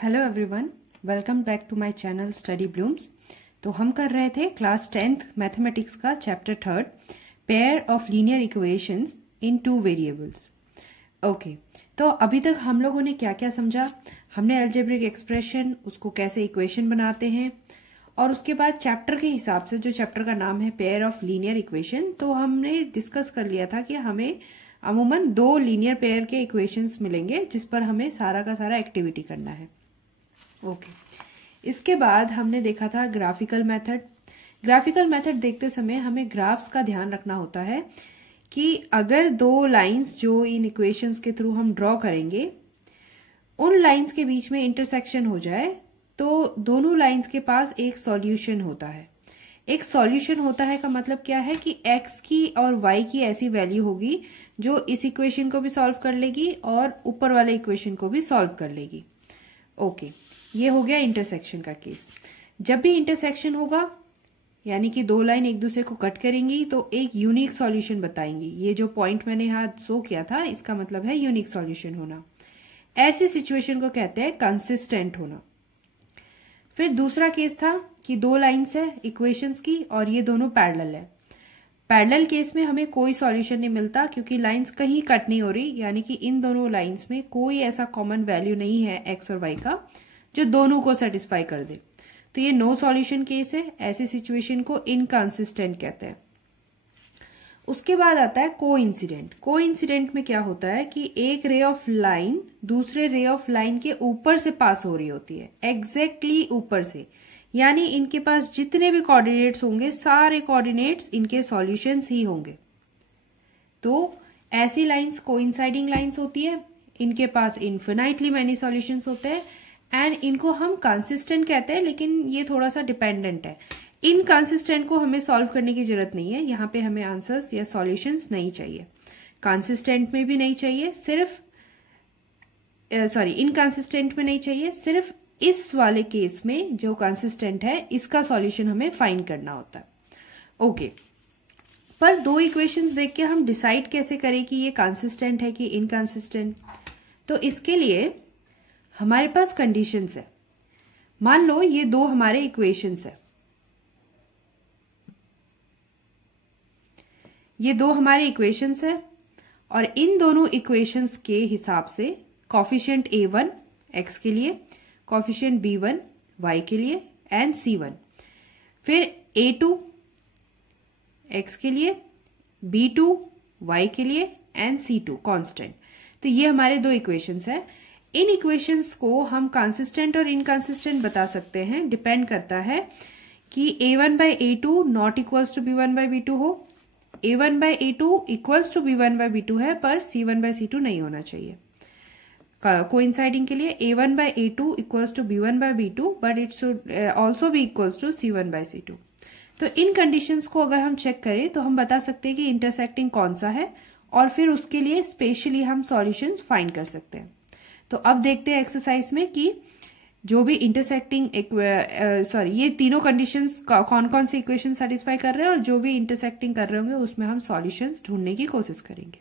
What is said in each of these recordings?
Hello everyone, welcome back to my channel study blooms. तो हम कर रहे थे क्लास 10th मैथमेटिक्स का chapter 3 pair of linear equations in two variables. Okay, तो अभी तक हम लोगों ने क्या क्या समझा। हमने अलजेब्रिक एक्सप्रेशन, उसको कैसे इक्वेशन बनाते हैं, और उसके बाद चैप्टर के हिसाब से, जो चैप्टर का नाम है पेयर ऑफ लीनियर इक्वेशन, तो हमने डिस्कस कर लिया था कि हमें अमूमन 2 लीनियर पेयर के इक्वेशंस मिलेंगे जिस पर हमें सारा का सारा एक्टिविटी करना है। ओके, इसके बाद हमने देखा था ग्राफिकल मेथड। ग्राफिकल मेथड देखते समय हमें ग्राफ्स का ध्यान रखना होता है कि अगर 2 लाइंस जो इन इक्वेशंस के थ्रू हम ड्रॉ करेंगे, उन लाइंस के बीच में इंटरसेक्शन हो जाए तो दोनों लाइंस के पास एक सॉल्यूशन होता है। एक सॉल्यूशन होता है का मतलब क्या है कि x की और y की ऐसी वैल्यू होगी जो इस इक्वेशन को भी सॉल्व कर लेगी और ऊपर वाले इक्वेशन को भी सॉल्व कर लेगी। ओके, ये हो गया इंटरसेक्शन का केस। जब भी इंटरसेक्शन होगा, यानी कि 2 लाइन एक दूसरे को कट करेंगी, तो एक यूनिक सॉल्यूशन बताएंगी। ये जो पॉइंट मैंने यहाँ शो किया था, इसका मतलब है यूनिक सॉल्यूशन होना। ऐसी सिचुएशन को कहते हैं कंसिस्टेंट होना। फिर दूसरा केस था कि 2 लाइन्स है इक्वेशंस की और ये दोनों पैरेलल है। पैरेलल केस में हमें कोई सॉल्यूशन नहीं मिलता क्योंकि लाइंस कहीं कट नहीं हो रही, यानी कि इन दोनों लाइंस में कोई ऐसा कॉमन वैल्यू नहीं है x और y का जो दोनों को सेटिस्फाई कर दे। तो ये नो सॉल्यूशन केस है। ऐसी सिचुएशन को इनकंसिस्टेंट कहते हैं। उसके बाद आता है कोइंसिडेंट। कोइंसिडेंट में क्या होता है कि एक रे ऑफ लाइन दूसरे रे ऑफ लाइन के ऊपर से पास हो रही होती है, एग्जैक्टली ऊपर से, यानी इनके पास जितने भी कोऑर्डिनेट्स होंगे, सारे कोऑर्डिनेट्स इनके सॉल्यूशंस ही होंगे। तो ऐसी लाइंस कोइंसाइडिंग लाइंस होती है, इनके पास इन्फिनाइटली मैनी सॉल्यूशंस होते हैं एंड इनको हम कंसिस्टेंट कहते हैं, लेकिन ये थोड़ा सा डिपेंडेंट है। इनकंसिस्टेंट को हमें सॉल्व करने की जरूरत नहीं है, यहाँ पे हमें आंसर्स या सॉल्यूशंस नहीं चाहिए। कंसिस्टेंट में भी नहीं चाहिए, सिर्फ इनकंसिस्टेंट में नहीं चाहिए, सिर्फ इस वाले केस में जो कंसिस्टेंट है इसका सॉल्यूशन हमें फाइंड करना होता है। ओके, पर 2 इक्वेशंस देख के हम डिसाइड कैसे करें कि ये कंसिस्टेंट है कि इनकंसिस्टेंट। तो इसके लिए हमारे पास कंडीशंस है। मान लो ये 2 हमारे इक्वेशंस है, ये 2 हमारे इक्वेशंस है और इन दोनों इक्वेशंस के हिसाब से कॉफिशिएंट a1 x के लिए, कॉफिशिएंट b1 y के लिए एंड c1, फिर a2 x के लिए, b2 y के लिए एंड c2 कांस्टेंट। तो ये हमारे 2 इक्वेशंस है। इन इक्वेशंस को हम कंसिस्टेंट और इनकंसिस्टेंट बता सकते हैं, डिपेंड करता है कि a1 by a2 not equals to b1 by b2 हो, a1 by a2 equals to b1 by b2 है, पर c1 by c2 नहीं होना चाहिए। कोइंसाइडिंग के लिए a1 by a2 equals to b1 by b2 but it should also be equals to c1 by c2। तो इन conditions को अगर हम चेक करें तो हम बता सकते हैं कि इंटरसेक्टिंग कौन सा है और फिर उसके लिए स्पेशली हम सॉल्यूशंस फाइंड कर सकते हैं। तो अब देखते हैं एक्सरसाइज में कि जो भी इंटरसेक्टिंग ये तीनों कंडीशंस कौन कौन से इक्वेशन सेटिस्फाई कर रहे हैं, और जो भी इंटरसेक्टिंग कर रहे होंगे उसमें हम सॉल्यूशंस ढूंढने की कोशिश करेंगे।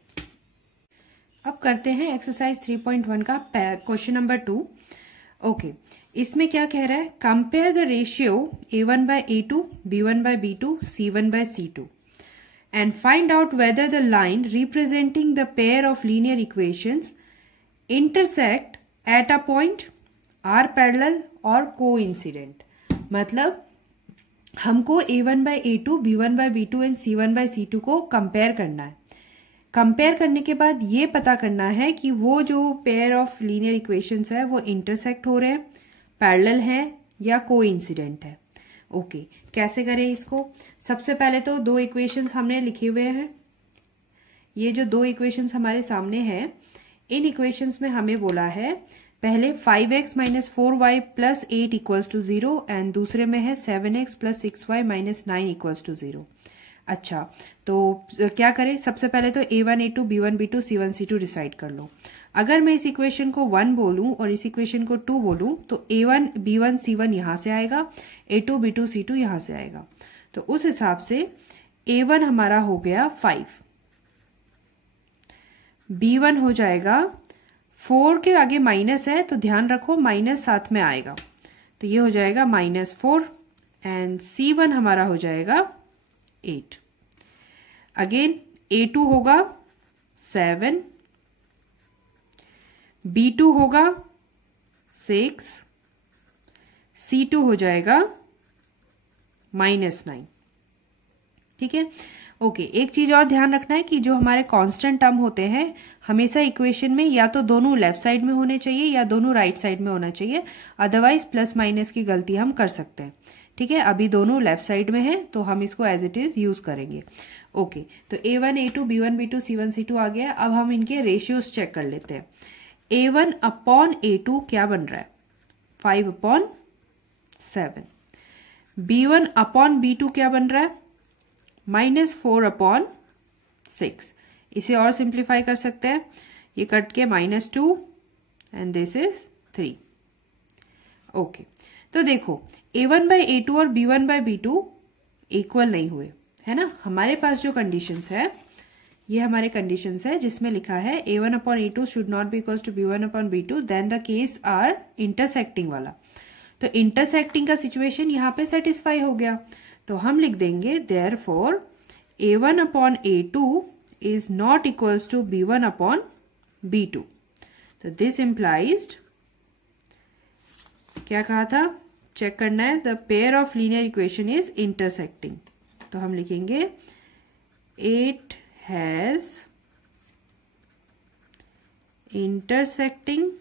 अब करते हैं एक्सरसाइज 3.1 का क्वेश्चन नंबर 2। ओके, इसमें क्या कह रहा है, compare the ratio a1 by a2, b1 by b2, c1 by c2 and find out whether the line representing the pair of linear equations intersect at a point, are parallel or coincident। मतलब हमको a1 by a2, b1 by b2 and c1 by c2 को compare करना है। Compare करने के बाद ये पता करना है कि वो जो पेयर ऑफ लीनियर इक्वेशंस है वो इंटरसेक्ट हो रहे हैं, पैरेलल है या कोइंसिडेंट है। ओके, कैसे करें इसको। सबसे पहले तो 2 इक्वेशंस हमने लिखे हुए हैं। ये जो 2 इक्वेशंस हमारे सामने हैं, इन इक्वेशंस में हमें बोला है पहले 5x - 4y + 8 = 0 एंड दूसरे में है 7x + 6y - 9 = 0। अच्छा, तो क्या करें, सबसे पहले तो a1 a2 b1 b2 c1 c2 decide कर लो। अगर मैं इस इक्वेशन को 1 बोलूं और इस इक्वेशन को 2 बोलूं तो a1 b1 c1 यहां से आएगा, a2 b2 c2 यहां से आएगा। तो उस हिसाब से a1 हमारा हो गया 5, b1 हो जाएगा 4 के आगे माइनस है तो ध्यान रखो माइनस साथ में आएगा, तो ये हो जाएगा -4 एंड C1 हमारा हो जाएगा 8। अगेन A2 होगा 7, B2 होगा 6, C2 हो जाएगा -9। ठीक है, ओके। एक चीज और ध्यान रखना है कि जो हमारे कांस्टेंट टर्म होते हैं हमेशा इक्वेशन में या तो दोनों लेफ्ट साइड में होने चाहिए या दोनों राइट साइड में होना चाहिए, अदरवाइज प्लस माइनस की गलती हम कर सकते हैं। ठीक है, अभी दोनों लेफ्ट साइड में है तो हम इसको एज इट इज यूज करेंगे। ओके, तो A1 A2 B1 B2 C1 C2 आ गया। अब हम इनके रेशियोज चेक कर लेते हैं। A1 अपॉन A2 क्या बन रहा है? 5/7। B1 अपॉन B2 क्या बन रहा है? -4/6। इसे और सिंप्लीफाई कर सकते हैं, ये कट के -2 एंड दिस इज 3। ओके, तो देखो A1/A2 और B1/B2 इक्वल नहीं हुए, है ना। हमारे पास जो कंडीशंस है ये हमारे कंडीशंस है जिसमें लिखा है A1/A2 should not be equals to B1/B2 then the case are intersecting वाला। तो इंटरसेक्टिंग का सिचुएशन यहाँ पे सेटिस्फाई हो गया, तो हम लिख देंगे therefore A1/A2 is not equals to B1/B2। तो दिस इम्प्लाइज, क्या कहा था, चेक करना है, the pair of linear equation is intersecting. तो हम लिखेंगे इट हैज इंटरसेक्टिंग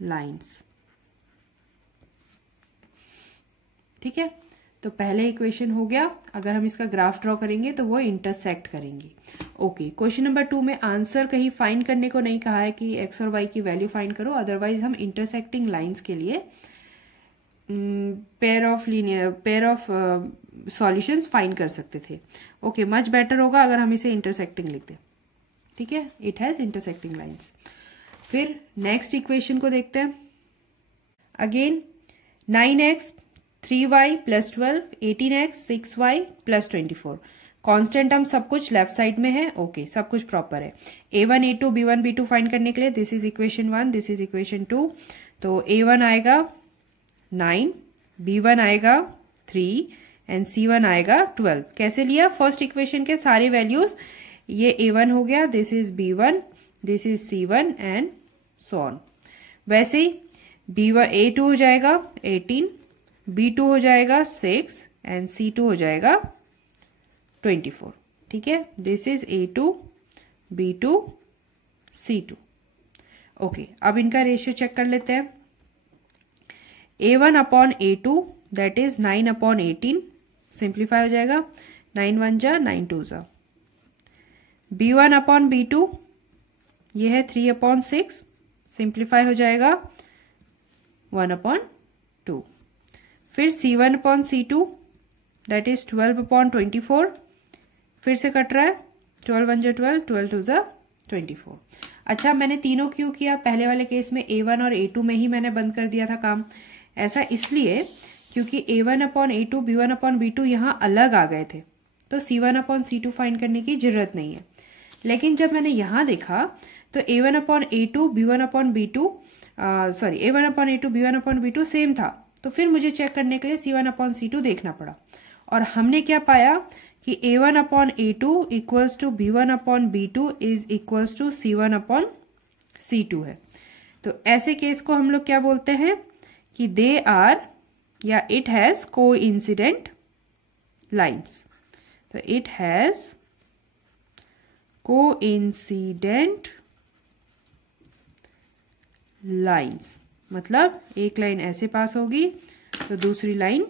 लाइन्स। ठीक है, तो पहले इक्वेशन हो गया। अगर हम इसका ग्राफ ड्रॉ करेंगे तो वो इंटरसेक्ट करेंगे। ओके, क्वेश्चन नंबर 2 में आंसर कहीं फाइंड करने को नहीं कहा है कि एक्स और वाई की वैल्यू फाइंड करो, अदरवाइज हम इंटरसेक्टिंग लाइंस के लिए पेयर ऑफ सॉल्यूशंस फाइंड कर सकते थे। ओके, मच बेटर होगा अगर हम इसे इंटरसेक्टिंग लिखते। ठीक है, इट हैज इंटरसेक्टिंग लाइंस। फिर नेक्स्ट इक्वेशन को देखते हैं। Again 9x 3y + 12, 18x 6y + 24। Constant हम सब कुछ लेफ्ट साइड में है। ओके, सब कुछ प्रॉपर है। A1 A2 B1 B2 find करने के लिए this is equation 1, this is equation 2। तो A1 आएगा 9, B1 आएगा 3 एंड C1 आएगा 12। कैसे लिया? फर्स्ट इक्वेशन के सारे वैल्यूज, ये A1 हो गया, this is B1, this is C1 and so on. वैसे ही B1 A2 हो जाएगा 18, B2 हो जाएगा 6 एंड C2 हो जाएगा 24। ठीक है, this is A2 B2 C2। Okay, अब इनका रेशियो चेक कर लेते हैं। A1/A2 दैट इज 9/18, सिंप्लीफाई हो जाएगा, 9 1 जा 9 2 जा। B1/B2 ये है 3/6, सिंप्लीफाई हो जाएगा 1/2। फिर C1/C2 दैट इज 12/24, फिर से कट रहा है, 12 1 जा 12, 12 2 जा 24। अच्छा, मैंने तीनों क्यों किया? पहले वाले केस में A1 और A2 में ही मैंने बंद कर दिया था काम। ऐसा इसलिए क्योंकि A1/A2 B1/B2 यहाँ अलग आ गए थे, तो C1/C2 फाइंड करने की जरूरत नहीं है। लेकिन जब मैंने यहाँ देखा तो A1/A2 B1/B2 A1/A2 B1/B2 same था, तो फिर मुझे चेक करने के लिए C1/C2 देखना पड़ा। और हमने क्या पाया कि A1/A2 equals to B1/B2 is equals to C1/C2 है। तो ऐसे केस को हम लोग क्या बोलते हैं कि दे आर या इट हैज कोइंसिडेंट लाइन्स। तो इट हैज कोइंसिडेंट लाइन्स, मतलब एक लाइन ऐसे पास होगी तो दूसरी लाइन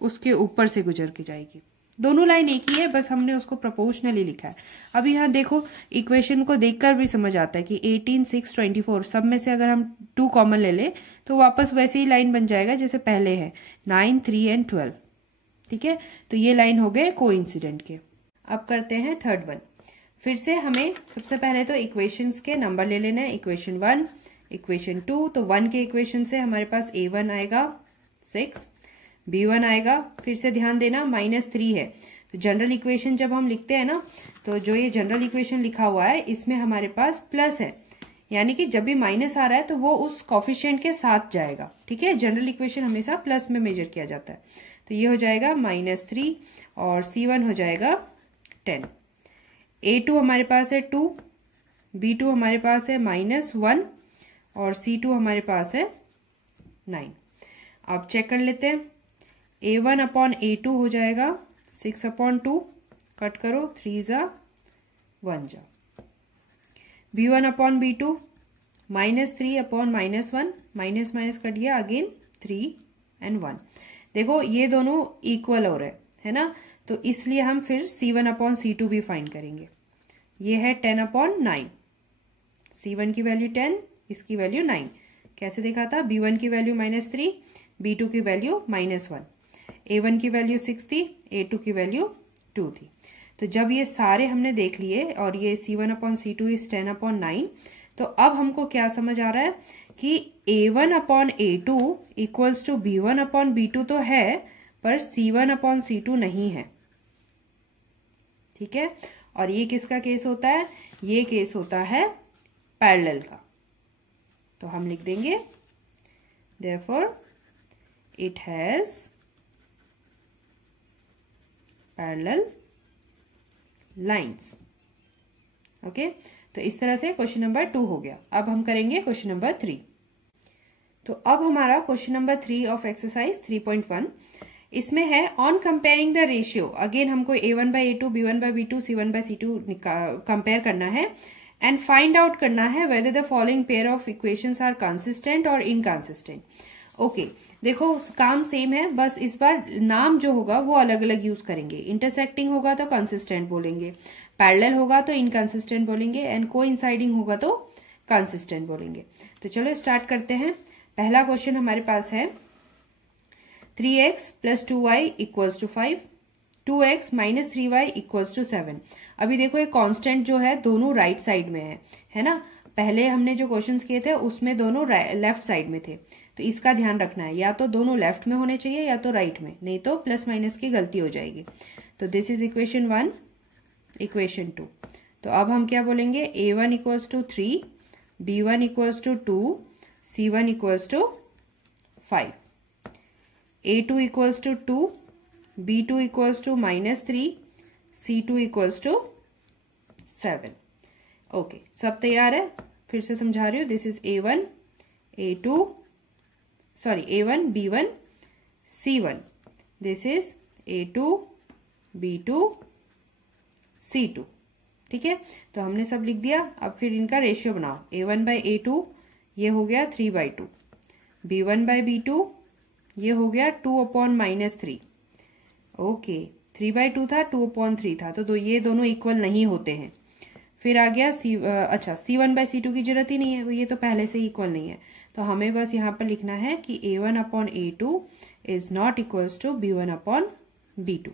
उसके ऊपर से गुजर के जाएगी। दोनों लाइन एक ही है, बस हमने उसको प्रोपोर्शनली लिखा है। अब यहाँ देखो, इक्वेशन को देखकर भी समझ आता है कि 18 6 24 सब में से अगर हम 2 कॉमन ले ले तो वापस वैसे ही लाइन बन जाएगा जैसे पहले है, 9 3 एंड 12। ठीक है, तो ये लाइन हो गए कोइंसिडेंट के। अब करते हैं थर्ड वन। फिर से हमें सबसे पहले तो इक्वेशंस के नंबर ले लेना है। Equation 1, equation 2। तो 1 के इक्वेशन से हमारे पास A1 आएगा 6, B1 आएगा, फिर से ध्यान देना -3 है तो जनरल इक्वेशन जब हम लिखते हैं ना, तो जो ये जनरल इक्वेशन लिखा हुआ है इसमें हमारे पास प्लस है, यानी कि जब भी माइनस आ रहा है तो वो उस कॉफिशिएंट के साथ जाएगा। ठीक है, जनरल इक्वेशन हमेशा प्लस में मेजर किया जाता है। तो ये हो जाएगा -3 और C1 हो जाएगा 10। A2 हमारे पास है 2, B2 हमारे पास है -1 और C2 हमारे पास है 9। अब चेक कर लेते हैं। A1 अपॉन A2 हो जाएगा 6/2, कट करो 3 जा 1 जा। B1 upon B2 -3 upon -1, minus minus cut गया, अगेन 3 and 1। देखो ये दोनों इक्वल हो रहे है ना, तो इसलिए हम फिर C1 अपॉन C2 भी फाइंड करेंगे। ये है 10/9, C1 की वैल्यू 10, इसकी वैल्यू 9। कैसे देखा था, B1 की वैल्यू -3, B2 की वैल्यू -1, A1 की वैल्यू 6 थी, A2 की वैल्यू 2 थी। तो जब ये सारे हमने देख लिए और ये C1 अपॉन C2 इज 10/9, तो अब हमको क्या समझ आ रहा है कि A1 upon A2 equals to B1 upon B2 तो है, पर C1 अपॉन C2 नहीं है। ठीक है, और ये किसका केस होता है, ये केस होता है पैरेलल का। तो हम लिख देंगे therefore it has parallel lines। Okay, तो इस तरह से क्वेश्चन नंबर 2 हो गया। अब हम करेंगे क्वेश्चन नंबर 3। तो अब हमारा क्वेश्चन नंबर 3 ऑफ एक्सरसाइज 3.1, इसमें है on comparing the ratio. Again हमको A1/A2, B1/B2, C1/C2 कंपेयर करना है एंड फाइंड आउट करना है whether the following pair of equations are consistent और इनकंसिस्टेंट। ओके, देखो काम सेम है, बस इस बार नाम जो होगा वो अलग अलग यूज करेंगे। इंटरसेक्टिंग होगा तो कंसिस्टेंट बोलेंगे, पैरेलल होगा तो इनकंसिस्टेंट बोलेंगे, एंड कोइंसाइडिंग होगा तो कंसिस्टेंट बोलेंगे। तो चलो स्टार्ट करते हैं। पहला क्वेश्चन हमारे पास है 3x + 2y = 5, 2x - 3y = 7। अभी देखो ये कांस्टेंट जो है दोनों राइट साइड में है ना। पहले हमने जो क्वेश्चंस किए थे उसमें दोनों लेफ्ट साइड में थे, तो इसका ध्यान रखना है, या तो दोनों लेफ्ट में होने चाहिए या तो राइट में, नहीं तो प्लस माइनस की गलती हो जाएगी। तो दिस इज इक्वेशन 1, इक्वेशन 2। तो अब हम क्या बोलेंगे, A1 = 3, B1 = 2, C1 = 5, A2 = 2, B2 = -3, C2 = 7। Okay, सब तैयार है। फिर से समझा रही हूँ, this is A1 B1 C1, this is A2 B2 C2। ठीक है, तो हमने सब लिख दिया। अब फिर इनका रेशियो बनाओ। A1/A2 ये हो गया 3/2, B1/B2 ये हो गया 2/-3। ओके, 3/2 था, 2/3 था, तो ये दोनों इक्वल नहीं होते हैं। फिर आ गया C1/C2 की जरूरत ही नहीं है, ये तो पहले से इक्वल नहीं है। तो हमें बस यहाँ पर लिखना है कि A1/A2 is not equals to B1/B2।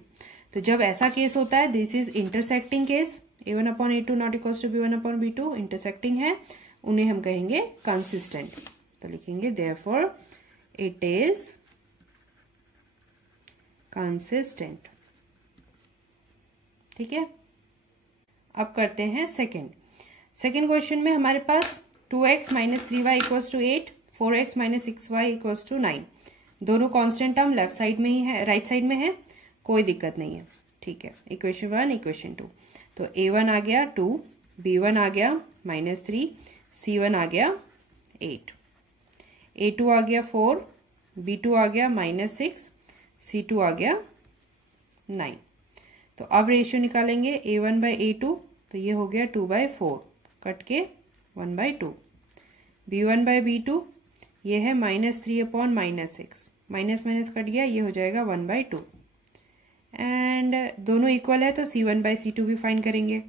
तो जब ऐसा केस होता है, this is intersecting case, A1/A2 not equals to B1/B2, intersecting है, उन्हें हम कहेंगे कंसिस्टेंट। तो लिखेंगे therefore it is consistent। ठीक है, अब करते हैं सेकंड क्वेश्चन में हमारे पास 2x - 3y = 8, 4x - 6y = 9। दोनों कांस्टेंट टर्म लेफ्ट साइड में ही है, राइट साइड में है, कोई दिक्कत नहीं है। ठीक है, इक्वेशन 1, इक्वेशन 2। तो A1 आ गया 2, B1 आ गया -3, C1 आ गया 8, A2 आ गया 4, B2 आ गया -6, C2 आ गया 9। तो अब रेशियो निकालेंगे A1/A2, तो ये हो गया 2/4, कट के 1/2। B1/B2 ये है -3/-6, माइनस माइनस कट गया, ये हो जाएगा 1/2। एंड दोनों इक्वल है तो C1/C2 भी फाइंड करेंगे,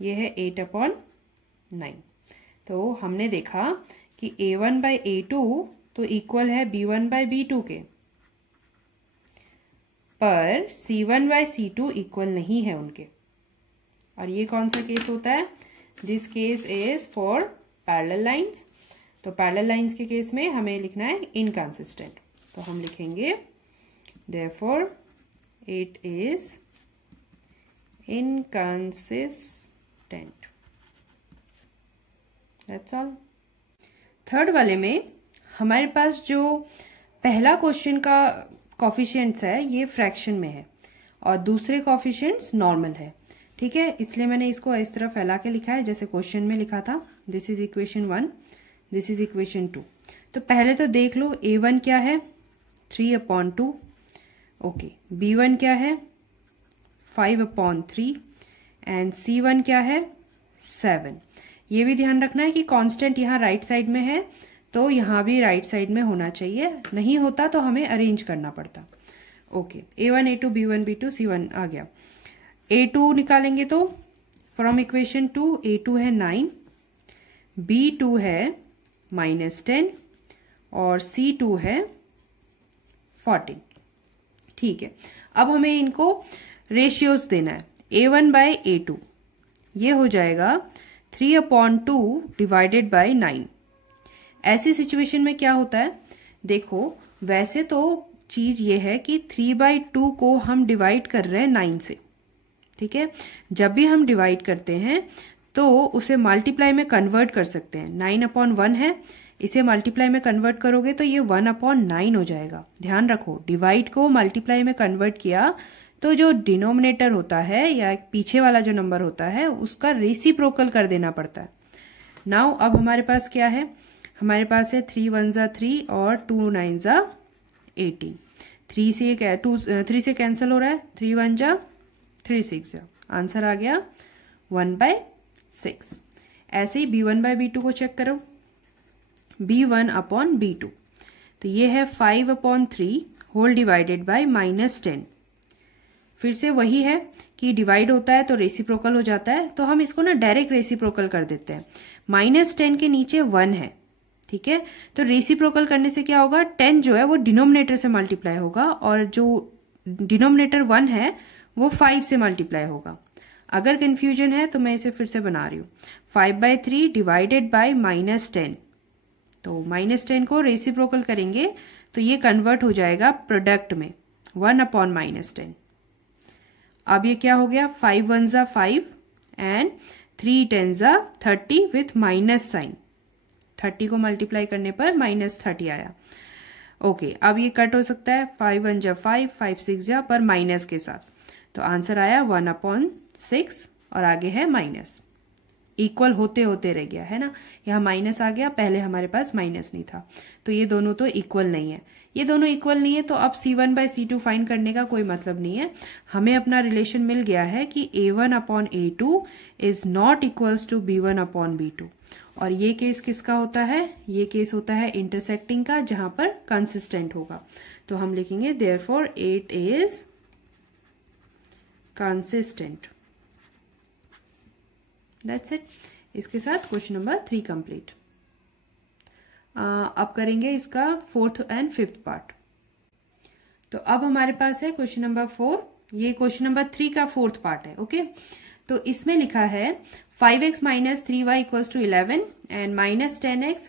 ये है 8/9। तो हमने देखा कि A1/A2 तो इक्वल है B1/B2 के, पर C1/C2 इक्वल नहीं है उनके। और ये कौन सा केस होता है, this case is for parallel lines. तो पैरेलल लाइंस के केस में हमें लिखना है इनकंसिस्टेंट। तो हम लिखेंगे therefore it is inconsistent. That's all. Third वाले में हमारे पास जो पहला क्वेश्चन का कॉफिशिएंट्स है ये फ्रैक्शन में है और दूसरे कॉफिशिएंट्स नॉर्मल है। ठीक है, इसलिए मैंने इसको इस तरह फैला के लिखा है जैसे क्वेश्चन में लिखा था। This is equation 1, this is equation 2। तो पहले तो देख लो a1 क्या है 3/2। ओके, b1 क्या है 5/3 एंड c1 क्या है 7। ये भी ध्यान रखना है कि कांस्टेंट यहाँ राइट साइड में है तो यहाँ भी राइट साइड में होना चाहिए, नहीं होता तो हमें अरेंज करना पड़ता। Okay, a1 a2 b1 b2 c1 आ गया। a2 निकालेंगे तो फ्रॉम इक्वेशन 2 a2 है 9, b2 है -10 और c2 है 14। ठीक है, अब हमें इनको रेशियोज देना है। a1/a2 ये हो जाएगा 3/2 डिवाइडेड बाय 9। ऐसी सिचुएशन में क्या होता है, देखो वैसे तो चीज ये है कि 3/2 को हम डिवाइड कर रहे हैं 9 से। ठीक है, जब भी हम डिवाइड करते हैं तो उसे मल्टीप्लाई में कन्वर्ट कर सकते हैं। 9/1 है, इसे मल्टीप्लाई में कन्वर्ट करोगे तो ये 1/9 हो जाएगा। ध्यान रखो, डिवाइड को मल्टीप्लाई में कन्वर्ट किया तो जो डिनोमिनेटर होता है या पीछे वाला जो नंबर होता है उसका रेसिप्रोकल कर देना पड़ता है। नाउ अब हमारे पास क्या है, हमारे पास है 3 1 जा 3 और 2 9 जा 18। 3 से कैंसिल हो रहा है, 3 1 जा 3 6 जा, आंसर आ गया 1/6। ऐसे ही b1/b2 को चेक करो, b1/b2 तो ये है 5/3 होल डिवाइडेड बाय -10। फिर से वही है कि डिवाइड होता है तो रेसिप्रोकल हो जाता है, तो हम इसको ना डायरेक्ट रेसिप्रोकल कर देते हैं। -10 के नीचे 1 है। ठीक है, तो रेसिप्रोकल करने से क्या होगा, 10 जो है वो डिनोमिनेटर से मल्टीप्लाई होगा और जो डिनोमिनेटर 1 है वो 5 से मल्टीप्लाई होगा। अगर कंफ्यूजन है तो मैं इसे फिर से बना रही हूँ। 5/3 डिवाइडेड बाय -10, तो -10 को रेसिप्रोकल करेंगे तो ये कन्वर्ट हो जाएगा प्रोडक्ट में 1/-10। अब ये क्या हो गया, 5 1 जा 5 एंड 3 10 जा 30 विथ माइनस साइन। 30 को मल्टीप्लाई करने पर -30 आया। ओके, अब ये कट हो सकता है, 5 1 जा 5 5 6 जा पर माइनस के साथ, तो आंसर आया 1/6 और आगे है माइनस। इक्वल होते होते रह गया है ना, यहाँ माइनस आ गया, पहले हमारे पास माइनस नहीं था, तो ये दोनों तो इक्वल नहीं है। ये दोनों इक्वल नहीं है तो अब c1/c2 फाइंड करने का कोई मतलब नहीं है। हमें अपना रिलेशन मिल गया है कि a1/a2 is not equals to b1/b2। और ये केस किसका होता है, ये केस होता है इंटरसेक्टिंग का, जहां पर कंसिस्टेंट होगा। तो हम लिखेंगे therefore it is consistent. That's it. इसके साथ क्वेश्चन नंबर 3 कंप्लीट। अब करेंगे इसका 4th एंड 5th पार्ट। तो अब हमारे पास है क्वेश्चन नंबर 4, ये क्वेश्चन नंबर 3 का 4th पार्ट है। ओके, तो इसमें लिखा है 5x - 3y = 11 and -10x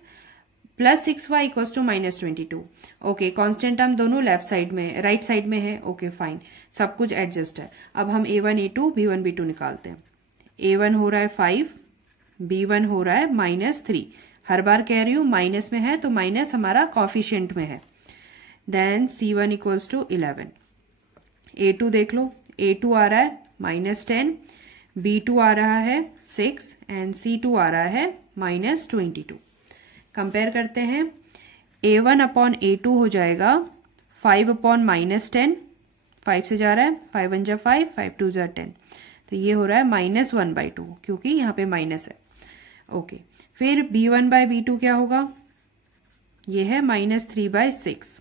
+ 6y = -22। Okay, constant term दोनों लेफ्ट साइड में, राइट साइड में है। ओके फाइन, सब कुछ एडजस्ट है। अब हम a1 a2 b1 b2 निकालते हैं। a1 हो रहा है 5, b1 हो रहा है -3। हर बार कह रही हूँ माइनस में है तो माइनस हमारा कॉफिशिएंट में है। Then c1 = 11। a2 देख लो, a2 आ रहा है -10, b2 आ रहा है 6 एंड c2 आ रहा है -22। कंपेयर करते हैं, a1/a2 हो जाएगा 5/-10, 5 से जा रहा है, 5 1 जा 5 5 2 जा 10, तो ये हो रहा है -1/2 क्योंकि यहाँ पे माइनस है। ओके, फिर b1/b2 क्या होगा, ये है -3/6,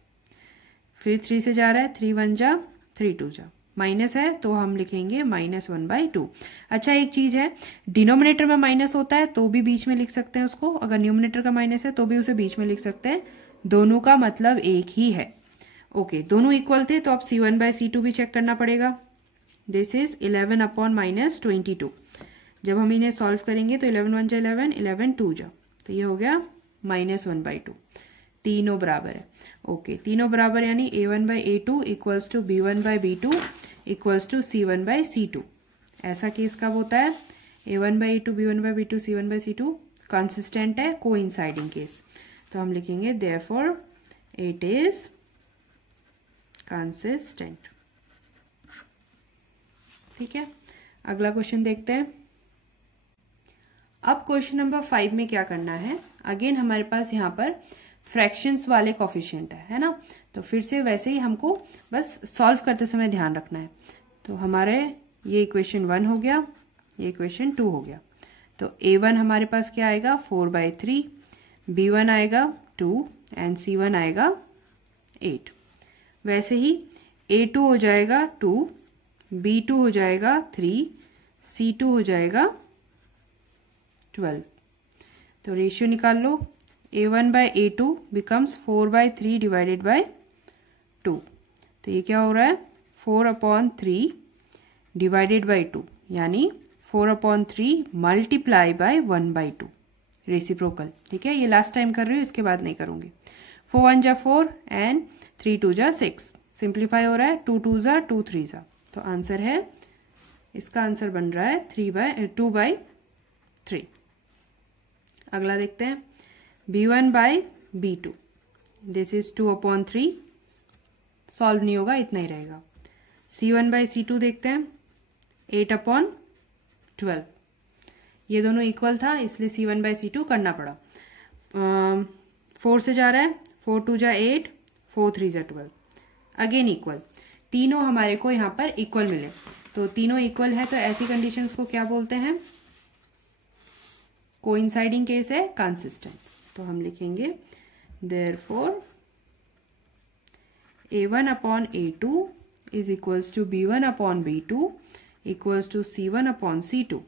फिर 3 से जा रहा है, 3 1 जा 3 2 जा, माइनस है तो हम लिखेंगे -1/2। अच्छा, एक चीज है, डिनोमिनेटर में माइनस होता है तो भी बीच में लिख सकते हैं उसको, अगर न्यूमिनेटर का माइनस है तो भी उसे बीच में लिख सकते हैं, दोनों का मतलब एक ही है। ओके, दोनों इक्वल थे तो अब c1/c2 भी चेक करना पड़ेगा। This is 11/-22। जब हम इन्हें सॉल्व करेंगे तो 11 1 जा 11, 11 2 जा, तो ये हो गया -1/2। तीनों बराबर है। ओके, तीनों बराबर यानी a1/a2 = b1/b2 = c1/c2 ऐसा केस कब होता है? A1/A2 B1/B2 C1/C2 कंसिस्टेंट है, कोइंसाइडिंग केस। तो हम लिखेंगे देयरफॉर इट इज कंसिस्टेंट। ठीक है, अगला क्वेश्चन देखते हैं। अब क्वेश्चन नंबर 5 में क्या करना है, अगेन हमारे पास यहाँ पर फ्रैक्शंस वाले कोफिशिएंट है ना, तो फिर से वैसे ही हमको बस सॉल्व करते समय ध्यान रखना है। तो हमारे ये इक्वेशन 1 हो गया, ये इक्वेशन 2 हो गया। तो A1 हमारे पास क्या आएगा 4/3, B1 आएगा 2 एंड C1 आएगा 8। वैसे ही A2 हो जाएगा 2, B2 हो जाएगा 3, C2 हो जाएगा 12। तो रेशियो निकाल लो, A1/A2 बिकम्स 4/3 डिवाइडेड बाय 2। तो ये क्या हो रहा है 4/3 डिवाइडेड बाय 2, यानी 4/3 मल्टीप्लाई बाय 1/2 रेसिप्रोकल। ठीक है, ये लास्ट टाइम कर रही हूँ, इसके बाद नहीं करूँगी। 4 1 जा 4 एंड 3 2 जा 6, सिंप्लीफाई हो रहा है 2 2 जा 2 3 जा। तो आंसर है, इसका आंसर बन रहा है 2/3। अगला देखते हैं B1/B2, दिस इज 2/3, सॉल्व नहीं होगा, इतना ही रहेगा। C1/C2 देखते हैं 8/12, ये दोनों इक्वल था इसलिए C1/C2 करना पड़ा। 4 से जा रहा है, 4 2 जा 8, 4 3 जा 12, अगेन इक्वल। तीनों हमारे को यहाँ पर इक्वल मिले, तो तीनों इक्वल है तो ऐसी कंडीशंस को क्या बोलते हैं? कोइंसाइडिंग केस है, कंसिस्टेंट। तो हम लिखेंगे therefore A1/A2 is equals to B1/B2 equals to C1/C2.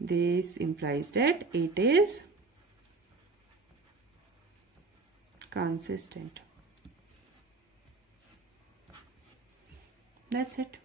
This implies that it is consistent. That's it.